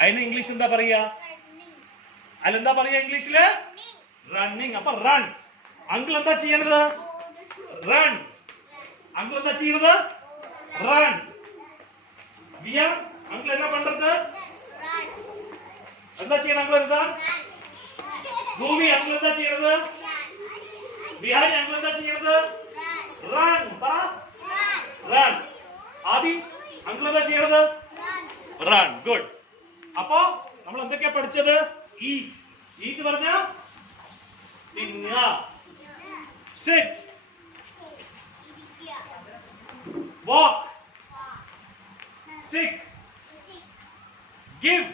അതിന് ഇംഗ്ലീഷ് എന്താ പറയാ? അതിലെന്താ പറയാ ഇംഗ്ലീഷില്? റണ്ണിങ്. അപ്പൊ റൺ. അങ്കിൾ എന്താ ചെയ്യണത്? റൺ. അങ്കിൾ എന്താ ചെയ്യണത്? റൺ. വിയ അങ്കിൾ എന്നാ പണ്ടത്? എന്താ ചെയ്യണ അങ്കിൾ? എന്താ ഭൂമി അങ്കിൾ എന്താ ചെയ്യണത്? വിഹാരി അങ്കിൾ എന്താ ചെയ്യണത്? റൺ. പറ. റൺ. ആദി അങ്കിൾ എന്താ ചെയ്യണത്? റൺ. ഗുഡ്. അപ്പോ നമ്മൾ എന്തൊക്കെയാ പഠിച്ചത്? ഈറ്റ്. ഈറ്റ് പറഞ്ഞ തിന്നുക. സിറ്റ്. വാക്ക്. സ്റ്റിക്ക്. ഗിവ്.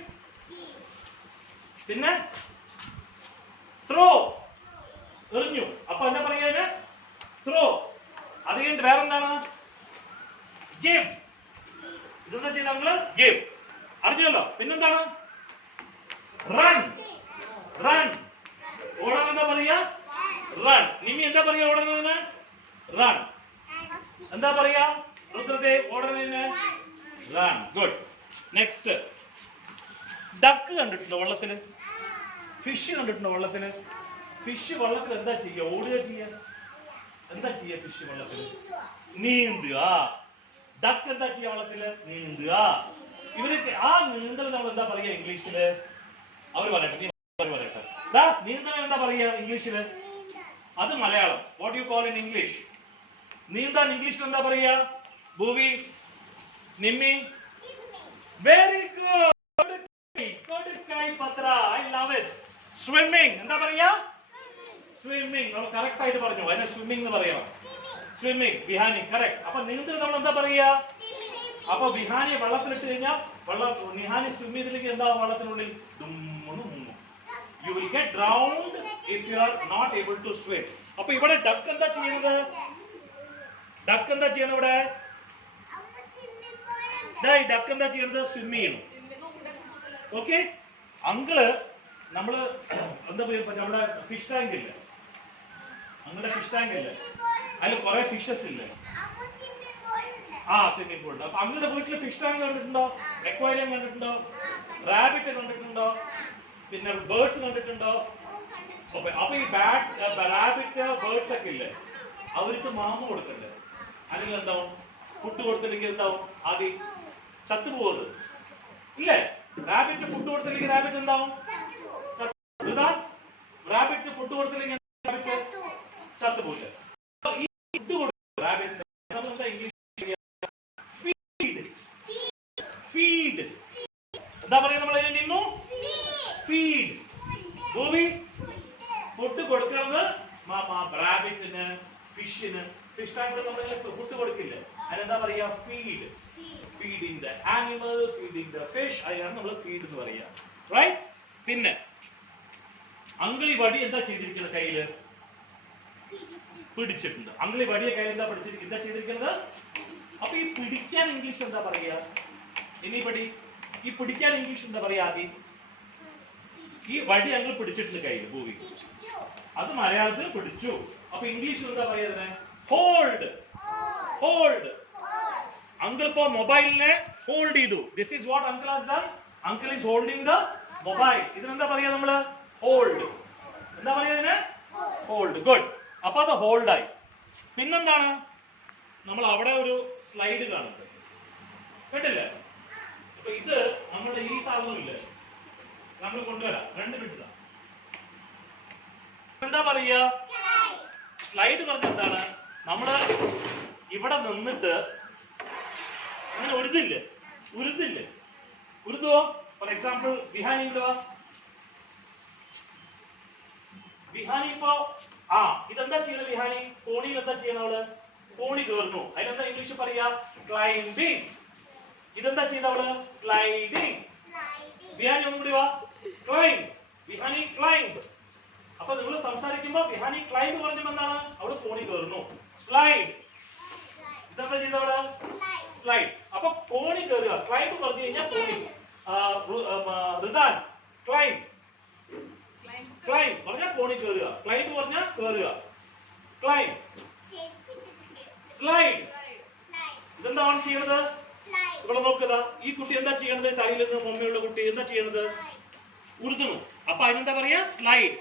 പിന്നെ ത്രോ. എറിഞ്ഞു. അപ്പൊ എന്താ പറയാ? ത്രോ. അത് കഴിഞ്ഞിട്ട് വേറെന്താണ്? ഗിവ്. ഇതെന്താ ചെയ്യുന്നത് നമ്മള്? ഗിവ്. അറിഞ്ഞല്ലോ. പിന്നെന്താണ്? റൺ. റൺ. ഓടാൻ എന്താ പറയാ? റൺ. നിമി എന്താ പറയാ ഓടുന്നതിന്? റൺ. എന്താ പറയാ രുദ്രദേവ് ഓടുന്നതിന്? റൺ. ഗുഡ്. നെക്സ്റ്റ്. ഡക്ക് കണ്ടിട്ടുണ്ടോ വെള്ളത്തില്? ഫിഷ് കണ്ടിട്ടുണ്ടോ വെള്ളത്തില്? ഫിഷ് വെള്ളത്തിൽ എന്താ ചെയ്യുക? ഓടുക ചെയ്യുക. എന്താ ചെയ്യുക ഫിഷ് വെള്ളത്തില്? നീന്തുക. ഡക്ക് എന്താ ചെയ്യുക വെള്ളത്തില്? നീന്തുക. ഇവർക്ക് ആ നീന്തൽ നമ്മൾ എന്താ പറയാ ഇംഗ്ലീഷില്? അവർ പറയട്ടെ. നീന്തൽ എന്താ പറയാ ഇംഗ്ലീഷില്? അത് Malayalam. What you call in English? നീന്താൻ ഇംഗ്ലീഷിൽ എന്താ പറയാ? ഭൂവി, നിമ്മി? Very good. കൊടുക്കൈ പത്ര. I love it. സ്വിമ്മിങ് എന്താ പറയാ? സ്വിമ്മിങ്. നമ്മൾ കറക്റ്റ് ആയിട്ട് പറഞ്ഞു. അതിനെ സ്വിമ്മിങ് എന്ന് പറയണം. സ്വിമ്മിങ്. വിഹാനി കറക്റ്റ്. അപ്പൊ നീന്തൽ നമ്മൾ എന്താ പറയാ? അപ്പൊ വിഹാനിയെ വെള്ളത്തിലിട്ട് കഴിഞ്ഞാൽ നിഹാനി സ്വിം ചെയ്തില്ലെങ്കിൽ എന്താവും വെള്ളത്തിനുള്ളിൽ? You will get drowned if you are not able to swim. അപ്പൊ ഇവിടെ ഡക്ക് എന്താ ചെയ്യുന്നത്? ഡക്ക് എന്താ ചെയ്യണം ഇവിടെ? ഡക്ക് എന്താ ചെയ്യുന്നത്? സ്വിം ചെയ്യണം. ഓക്കെ. അങ്കിള് നമ്മള് എന്താ പറയുക, നമ്മുടെ ഫിഷ് ടാങ്ക് ഇല്ല, അങ്ങളുടെ ഫിഷ് ടാങ്ക് ഇല്ല, അതിൽ കുറെ ഫിഷസ് ഇല്ല. ആ സ്വിമ്മിംഗ് പൂൾ ഉണ്ട്. അപ്പൊ അങ്ങളുടെ വീട്ടില് ഫിഷ് ടാങ്ക് കണ്ടിട്ടുണ്ടോ? അക്വാരിയം കണ്ടിട്ടുണ്ടോ? റാബിറ്റ് കണ്ടിട്ടുണ്ടോ? പിന്നെ ബേർഡ്സ് കണ്ടിട്ടുണ്ടോ? അപ്പൊ ഈ റാബിറ്റ് ബേർഡ്സ് ഒക്കെ ഇല്ലേ, അവർക്ക് മാമ കൊടുക്കണ്ടേ? അല്ലെങ്കിൽ എന്താവും? ഫുഡ് കൊടുത്തില്ലെങ്കിൽ എന്താവും? ആദ്യം ചത്തുപോകുന്നത് ഇല്ലേ? റാബിറ്റ് ഫുഡ് കൊടുത്തില്ലെങ്കിൽ റാബിറ്റ് എന്താവും? റാബിറ്റ് ഫുഡ് കൊടുത്തില്ലെങ്കിൽ ചത്തുപോകില്ല. ഈ ഫുഡ് കൊടുക്കും റാബിറ്റ്. ഫീഡ്. എന്താ പറയാ നമ്മൾ അതിനെ? നിന്നു ഫീഡ്. ഭൂമി ഫുഡ് കൊടുക്കുന്നത് റാബിറ്റിന്, ഫിഷിന്. ഫിഷ് ടാങ്കിൽ നമ്മൾ ഫുഡ് കൊടുക്കില്ല, അതിനെന്താ പറയാ? Feed. Feeding the animal, feeding the fish, അതിനാണ് നമ്മൾ ഫീഡ് എന്ന് പറയാ. റൈറ്റ്. പിന്നെ അങ്കിളി വടി എന്താ ചെയ്തിരിക്കുന്നത്? കയ്യില് പിടിച്ചിട്ടുണ്ട്. അങ്കിളി വടിയെ കയ്യിൽ എന്താ ചെയ്തിരിക്കുന്നത്? അപ്പൊ ഈ പിടിക്കാൻ ഇംഗ്ലീഷ് എന്താ പറയാ? ഇനിപടി ഈ പിടിക്കാൻ ഇംഗ്ലീഷ് എന്താ പറയാ? ആദ്യം ഈ വടി അങ്കിൾ പിടിച്ചിട്ടുണ്ട് കയ്യിൽ, ഭൂമി. അത് മലയാളത്തിൽ പിടിച്ചു. അപ്പൊ ഇംഗ്ലീഷിൽ എന്താ പറയാ അതിനെ? ഹോൾഡ്. ഹോൾഡ്. അങ്കിൾ ഇപ്പോ മൊബൈലിനെ ഹോൾഡ് ചെയ്തു. This is what uncle has done. Uncle is holding the mobile. ഇതിനെന്താ പറയാ നമ്മള്? ഹോൾഡ്. എന്താ പറയാ ഇതിന്? ഹോൾഡ്. ഗുഡ്. അപ്പൊ അത് ഹോൾഡായി. പിന്നെന്താണ്? നമ്മൾ അവിടെ ഒരു സ്ലൈഡ് കാണുന്നുണ്ട്, കേട്ടില്ലേ? അപ്പൊ ഇത് നമ്മുടെ ഈ സാധനം ഇല്ലേ, നമ്മൾ കൊണ്ടുവരാം. 2 മിനിറ്റ്. എന്താ പറയാ? സ്ലൈഡ് പറഞ്ഞ എന്താണ്? നമ്മള് ഇവിടെ നിന്നിട്ട് അങ്ങനെ ഉരുതില്ലേ? ഉരുതുവോ? ഫോർ എക്സാമ്പിൾ വിഹാനി വിഹാനി ഇപ്പോ ഇതെന്താ ചെയ്യണത്? വിഹാനി കോണിയിൽ എന്താ ചെയ്യണ? അവള് കോണി കയറുന്നു. അതിനെന്താ ഇംഗ്ലീഷ് പറയാ? ക്ലൈംബിംഗ്. ഇതെന്താ ചെയ്തവള്? സ്ലൈഡിംഗ്. വിഹാനി ഒന്നും കൂടി വാ. ക്ലൈംബ്. വിഹാനി ക്ലൈംബ്. അപ്പൊ നിങ്ങൾ സംസാരിക്കുമ്പോ വിഹാനി ക്ലൈംബ് പറഞ്ഞപ്പോ എന്താണ്? അവള് കോണി കയറുന്നു. സ്ലൈഡ്. ഇതെന്താ ചെയ്തവള്? സ്ലൈഡ്. അപ്പൊ കോണി കയറുക. ക്ലൈംബ് പറഞ്ഞു കഴിഞ്ഞാൽ കോണി. റിദാൻ ക്ലൈംബ്. ക്ലൈംബ് പറഞ്ഞാൽ കോണി കയറുക. ക്ലൈംബ് പറഞ്ഞാൽ കയറുക. ക്ലൈംബ്. സ്ലൈഡ്. ഇതെന്താണ് ചെയ്യണത്? ഇവിടെ നോക്കുക, ഈ കുട്ടി എന്താ ചെയ്യണത്? കയ്യിൽ നിന്ന് മമ്മിയുള്ള കുട്ടി എന്താ ചെയ്യണത്? ഉരുതുന്നു. അപ്പൊ അതിനെന്താ പറയാ? സ്ലൈഡ്.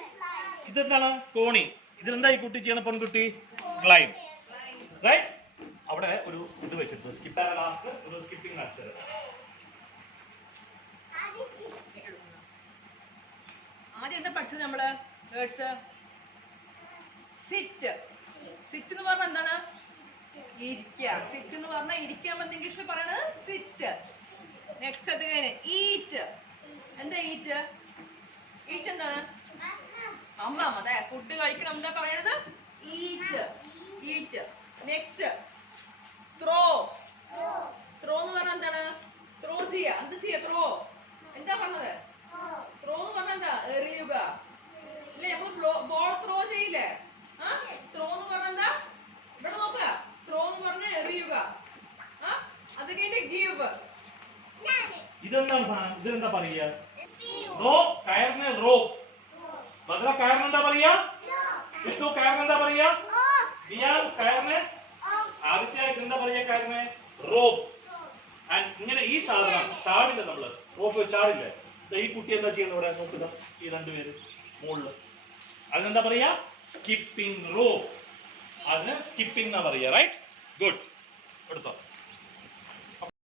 ഇതെന്താണ്? കോണി. ഇതിലെന്താ ഈ കുട്ടി ചെയ്യണ? പെൺകുട്ടി ക്ലൈംബ്. റൈറ്റ്? അവിടെ ഒരു ഇത് വെച്ചിട്ടുണ്ട്, സ്കിപ്പ് ലാസ്റ്റ് ഒരു സ്കിപ്പിംഗ് കാണിച്ചത്. ആദ്യം എന്താ പഠിച്ചത് നമ്മള്? വേർഡ്സ്. സിറ്റ്. സിറ്റ് എന്ന് പറഞ്ഞാൽ എന്താണ്? ഇരിക്കുക. സിറ്റ് എന്ന് പറഞ്ഞാൽ ഇരിക്കാൻ ഇംഗ്ലീഷിൽ പറയണത് സിറ്റ്. നെക്സ്റ്റ് അത് കഴിഞ്ഞ് ഈറ്റ്. എന്താ ഈറ്റ്? ഈറ്റ് എന്താണ്? അമ്മ അതെ, ഫുഡ് കഴിക്കണം എന്താ പറയണത്? Eat. Eat. Next throw. Throw എന്ന് പറഞ്ഞാൽ എന്താണ്? ത്രോ ചെയ്യാ. എന്ത് ചെയ്യാ? ത്രോ. എന്താ പറഞ്ഞത്? ത്രോ എന്ന് പറഞ്ഞാൽ എന്താ? എറിയുക അല്ലേ? നമ്മൾ ബോൾ ത്രോ ചെയ്യില്ലേ? ത്രോ എന്ന് പറഞ്ഞാൽ എന്താ? ഇവിടെ നോക്കുക. ത്രോ എന്ന് പറഞ്ഞാൽ എറിയുക. അത് കഴിഞ്ഞ് ഗീവ്. ഇതെന്താണ് സാധനം? ഇതിനെന്താ പറയാ? റോ. കയറിന് റോ. ഭദ്ര കയറിന് എന്താ പറയാ? സിദ്ധു കയറിന് എന്താ പറയാ? ബിയാൻ കയറിന്? ആദ്യത്തെയായിട്ട് എന്താ പറയാ കയറിന്? റോപ്പ്. ഇങ്ങനെ ഈ സാധനം ചാടില്ല, നമ്മള് റോപ്പ് ചാടില്ലേ? ഈ കുട്ടി എന്താ ചെയ്യണം? ഇവിടെ നോക്കുക, ഈ രണ്ടുപേര് മുകളില്. അതിനെന്താ പറയാ? Skipping rope. അതിന് സ്കിപ്പിംഗ് എന്നാ പറയാ. റൈറ്റ്? ഗുഡ്. എടുത്തോ.